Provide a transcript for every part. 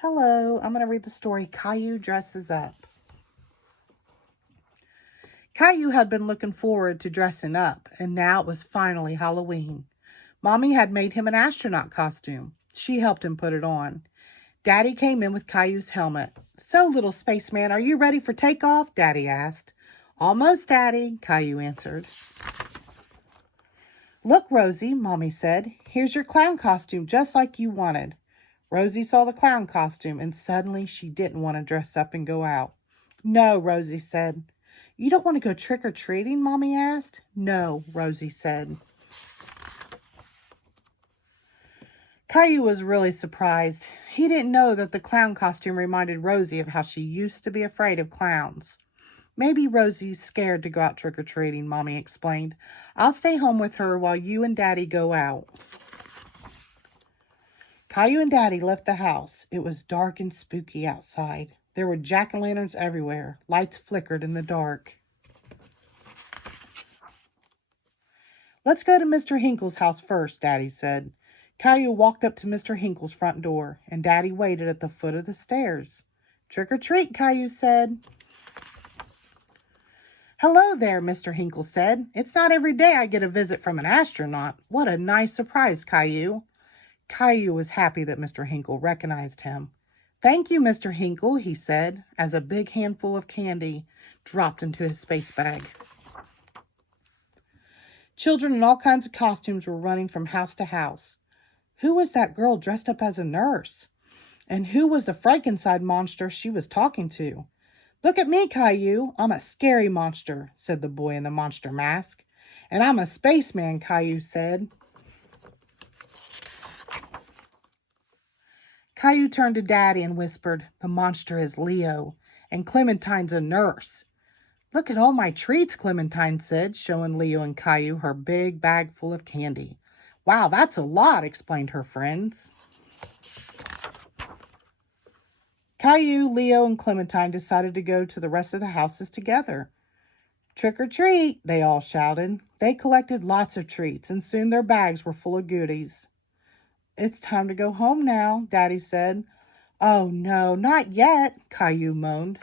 Hello, I'm going to read the story Caillou Dresses Up. Caillou had been looking forward to dressing up, and now it was finally Halloween. Mommy had made him an astronaut costume. She helped him put it on. Daddy came in with Caillou's helmet. "So, little spaceman, are you ready for takeoff?" Daddy asked. "Almost, Daddy," Caillou answered. "Look, Rosie," Mommy said. "Here's your clown costume just like you wanted." Rosie saw the clown costume, and suddenly she didn't want to dress up and go out. "No," Rosie said. "You don't want to go trick-or-treating?" Mommy asked. "No," Rosie said. Caillou was really surprised. He didn't know that the clown costume reminded Rosie of how she used to be afraid of clowns. "Maybe Rosie's scared to go out trick-or-treating," Mommy explained. "I'll stay home with her while you and Daddy go out." Caillou and Daddy left the house. It was dark and spooky outside. There were jack-o'-lanterns everywhere. Lights flickered in the dark. "Let's go to Mr. Hinkles' house first," Daddy said. Caillou walked up to Mr. Hinkles' front door, and Daddy waited at the foot of the stairs. "Trick or treat," Caillou said. "Hello there," Mr. Hinkles said. "It's not every day I get a visit from an astronaut. What a nice surprise, Caillou." Caillou was happy that Mr. Hinkle recognized him. "Thank you, Mr. Hinkle," he said, as a big handful of candy dropped into his space bag. Children in all kinds of costumes were running from house to house. Who was that girl dressed up as a nurse? And who was the Frankenstein monster she was talking to? "Look at me, Caillou. I'm a scary monster," said the boy in the monster mask. "And I'm a spaceman," Caillou said. Caillou turned to Daddy and whispered, "The monster is Leo, and Clementine's a nurse." "Look at all my treats," Clementine said, showing Leo and Caillou her big bag full of candy. "Wow, that's a lot," explained her friends. Caillou, Leo, and Clementine decided to go to the rest of the houses together. "Trick or treat," they all shouted. They collected lots of treats, and soon their bags were full of goodies. "It's time to go home now," Daddy said. "Oh, no, not yet," Caillou moaned.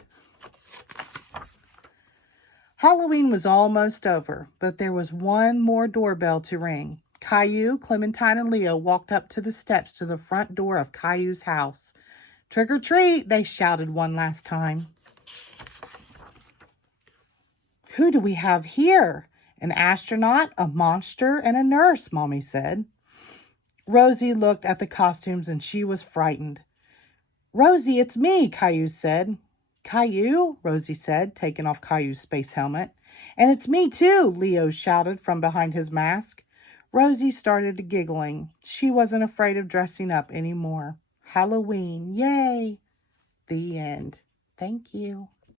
Halloween was almost over, but there was one more doorbell to ring. Caillou, Clementine, and Leo walked up to the steps to the front door of Caillou's house. "Trick or treat," they shouted one last time. "Who do we have here?" "An astronaut, a monster, and a nurse," Mommy said. Rosie looked at the costumes and she was frightened. "Rosie, it's me," Caillou said. "Caillou?" Rosie said, taking off Caillou's space helmet. "And it's me too," Leo shouted from behind his mask. Rosie started giggling. She wasn't afraid of dressing up anymore. Halloween, yay! The end. Thank you.